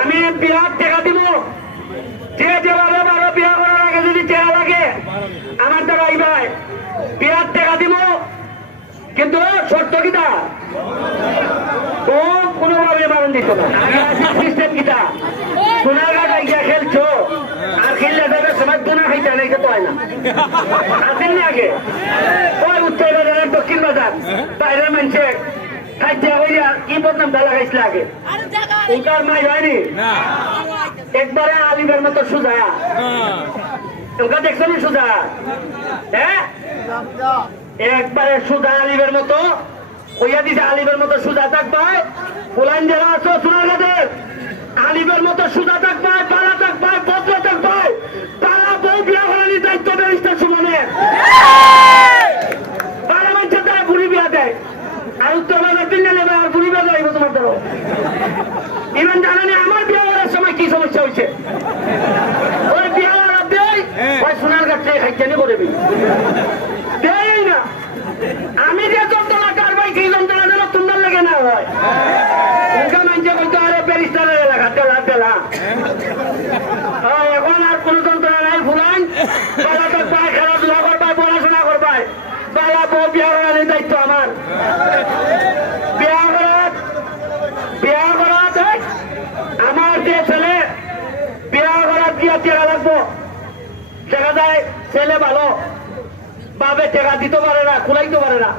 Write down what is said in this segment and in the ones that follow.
আমি বিরাট টাকা দিব, যে যেভাবে পারো বিয়া করার আগে যদি চেহারা লাগে আমার টাকা ভাই বিরাট টাকা দিব, কিন্তু শর্ত কিটা কোনোভাবে মারণ দিত না। সিস্টেম কিটা সোনারঘাট আইয়া খেলছো আর খেললে যাবে সময় গুণা খাইতে নাই তো হয় না, আসেন না আগে ওই উত্তর বাজারের দক্ষিণ বাজার বাইরের মানুষে খাইতে হইয়া কি বদনাম ডালা খাইছিল আগে ওটার মাই হয়নি একবারে আলিমের মতো সুজা ওটা দেখছো নি সুজা, হ্যাঁ একবারে সুজা আলিমের মতো হইয়া দিছে, আলিমের মতো সুজা থাকবে ফুলাইন যারা আছো সোনারঘাটের আলিমের মতো সুজা থাকবে, পালা থাকবে, ভদ্র থাকবে, পালা বউ বিয়া করার দায়িত্ব ব্যারিস্টার সুমনের, পালা মানুষের তারা বুড়ি বিয়া দেয় আর উত্তর বাজার দিন নেবে আর বুড়ি বিয়া যাইব তোমার ধরো। ইভেন জানেনি আমার বিয়া করার সময় কি সমস্যা হয়েছে, ওই বিয়া করার দেয় ওই সোনারঘাট থেকে খাইতে করে দেয় না। আমি যে যন্ত্রণা কারবাই কি যন্ত্রণা যেন তোমার লেগে না হয়, ওটা মানছে বলতে আরে ব্যারিস্টারের এলাকা তেলা তেলা এখন আর কোন যন্ত্রণা নাই। ফুলান বালা তো পায়, খেলাধুলা করবাই, পড়াশোনা করবাই, বালা বউ বিয়া করার দায়িত্ব আমার। বিয়া করাত আমার যে ছেলে বিয়া করার দিয়া চেরা লাগবো, দেখা যায় ছেলে ভালো বাবে টাকা দিতে পারে না, খুলাইতে পারে না,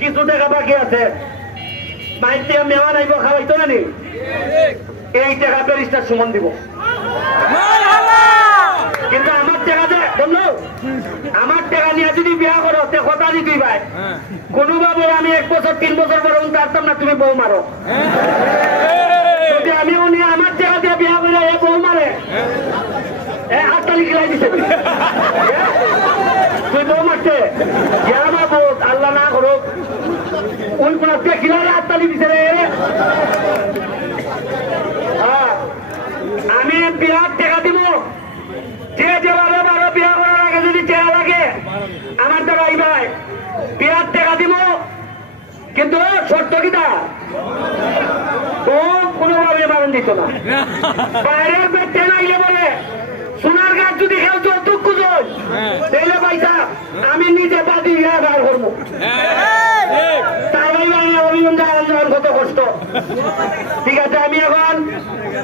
কিছু টাকা বাকি আছে, মাইতে মেওয়ান আইব খাওয়াইতো না নি, এই টাকা ব্যারিস্টার সুমন দিব। কিন্তু আমার টাকা দে বললো আমার টাকা নিয়ে যদি বিয়া করো তে কথা দিবি ভাই, কোনোভাবে আমি 1 বছর 3 বছর পরে পারতাম না তুমি বউ মারো, যদি আমিও নিয়ে আমার টাকা দিয়ে বিয়া করে এ বউ মারে হাততালি খেলাই দিছে তুই বউ মারছে আমার বউ আল্লাহ না করো ওই কোন খিলারে হাততালি দিছে রে। আমি বিরাট টাকা দিব, যে যেভাবে পারো বিয়া করার আগে যদি চেহারা লাগে আমার টাকা ভাই বিরাট টাকা দিব, কিন্তু শর্ত কিটা কোনোভাবে মারণ দিত না। বাইরের পেটে নাইলে বলে সোনারঘাট যদি খেলতো দুঃখ তাইলে পাইতা আমি নিজে বাদি বার করবো, তাই ভাই অভিমান কত কষ্ট। ঠিক আছে আমি এখন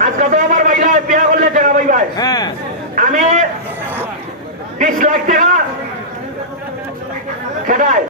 আজকে তো আমার ভাইরা বিয়া করলে টাকা ভাই ভাই আমি 20 লাখ টাকা খেটাই